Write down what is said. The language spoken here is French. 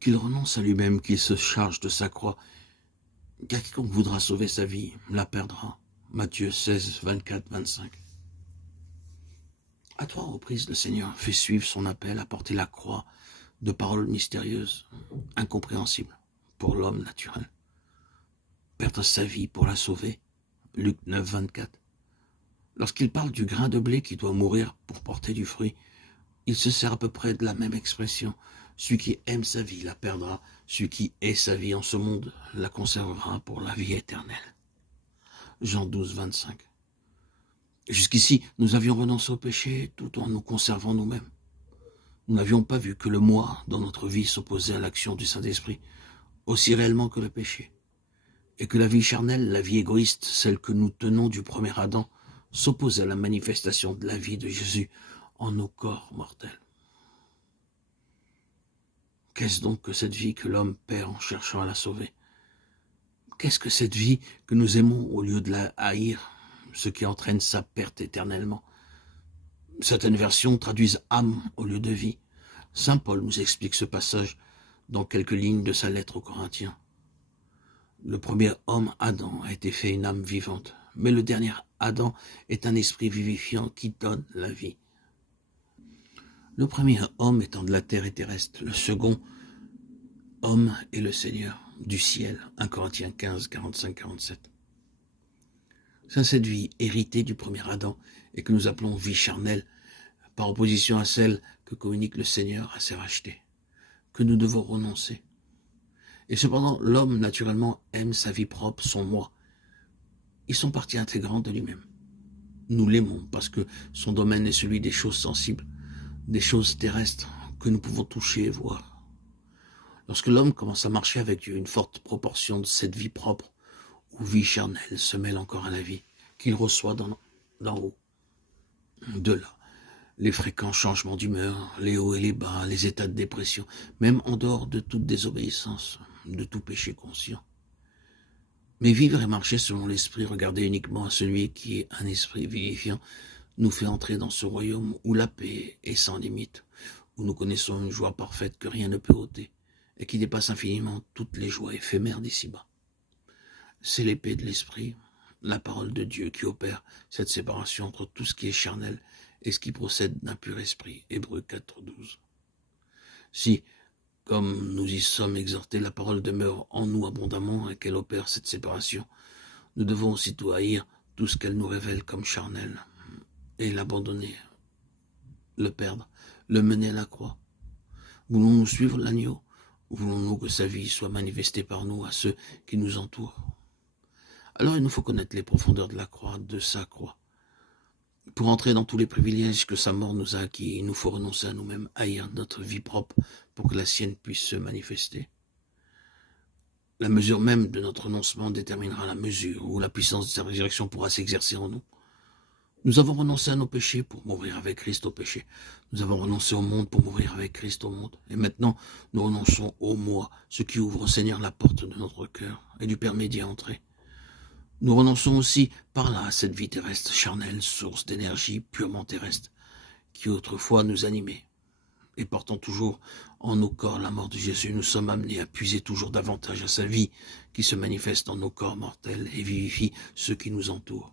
qu'il renonce à lui-même, qu'il se charge de sa croix. Car quiconque voudra sauver sa vie la perdra. Matthieu 16, 24, 25. À 3 reprises, le Seigneur fait suivre son appel à porter la croix de paroles mystérieuses, incompréhensibles pour l'homme naturel. Perdre sa vie pour la sauver. Luc 9, 24. Lorsqu'il parle du grain de blé qui doit mourir pour porter du fruit, il se sert à peu près de la même expression. Celui qui aime sa vie la perdra, celui qui hait sa vie en ce monde la conservera pour la vie éternelle. Jean 12, 25. Jusqu'ici, nous avions renoncé au péché tout en nous conservant nous-mêmes. Nous n'avions pas vu que le moi dans notre vie s'opposait à l'action du Saint-Esprit, aussi réellement que le péché, et que la vie charnelle, la vie égoïste, celle que nous tenons du premier Adam, s'opposait à la manifestation de la vie de Jésus en nos corps mortels. Qu'est-ce donc que cette vie que l'homme perd en cherchant à la sauver? Qu'est-ce que cette vie que nous aimons au lieu de la haïr, ce qui entraîne sa perte éternellement? Certaines versions traduisent âme au lieu de vie. Saint Paul nous explique ce passage dans quelques lignes de sa lettre aux Corinthiens. Le premier homme, Adam, a été fait une âme vivante, mais le dernier Adam est un esprit vivifiant qui donne la vie. Le premier homme étant de la terre et terrestre, le second homme est le Seigneur du ciel, 1 Corinthiens 15, 45, 47. C'est cette vie héritée du premier Adam et que nous appelons vie charnelle, par opposition à celle que communique le Seigneur à ses rachetés, que nous devons renoncer. Et cependant, l'homme, naturellement, aime sa vie propre, son moi. Ils sont partie intégrante de lui-même. Nous l'aimons parce que son domaine est celui des choses sensibles, des choses terrestres que nous pouvons toucher et voir. Lorsque l'homme commence à marcher avec Dieu, une forte proportion de cette vie propre ou vie charnelle se mêle encore à la vie qu'il reçoit d'en haut. De là, les fréquents changements d'humeur, les hauts et les bas, les états de dépression, même en dehors de toute désobéissance, de tout péché conscient. Mais vivre et marcher selon l'esprit, regarder uniquement à celui qui est un esprit vivifiant, nous fait entrer dans ce royaume où la paix est sans limite, où nous connaissons une joie parfaite que rien ne peut ôter, et qui dépasse infiniment toutes les joies éphémères d'ici-bas. C'est l'épée de l'esprit, la parole de Dieu qui opère cette séparation entre tout ce qui est charnel et ce qui procède d'un pur esprit. Hébreux 4, 12. Si, comme nous y sommes exhortés, la parole demeure en nous abondamment et qu'elle opère cette séparation, nous devons aussitôt haïr tout ce qu'elle nous révèle comme charnel et l'abandonner, le perdre, le mener à la croix. Voulons-nous suivre l'agneau? Voulons-nous que sa vie soit manifestée par nous à ceux qui nous entourent? Alors il nous faut connaître les profondeurs de la croix, de sa croix. Pour entrer dans tous les privilèges que sa mort nous a acquis, il nous faut renoncer à nous-mêmes, haïr notre vie propre pour que la sienne puisse se manifester. La mesure même de notre renoncement déterminera la mesure où la puissance de sa résurrection pourra s'exercer en nous. Nous avons renoncé à nos péchés pour mourir avec Christ au péché. Nous avons renoncé au monde pour mourir avec Christ au monde. Et maintenant, nous renonçons au moi, ce qui ouvre au Seigneur la porte de notre cœur et lui permet d'y entrer. Nous renonçons aussi par là à cette vie terrestre charnelle, source d'énergie purement terrestre, qui autrefois nous animait. Et portant toujours en nos corps la mort de Jésus, nous sommes amenés à puiser toujours davantage à sa vie qui se manifeste dans nos corps mortels et vivifie ceux qui nous entourent.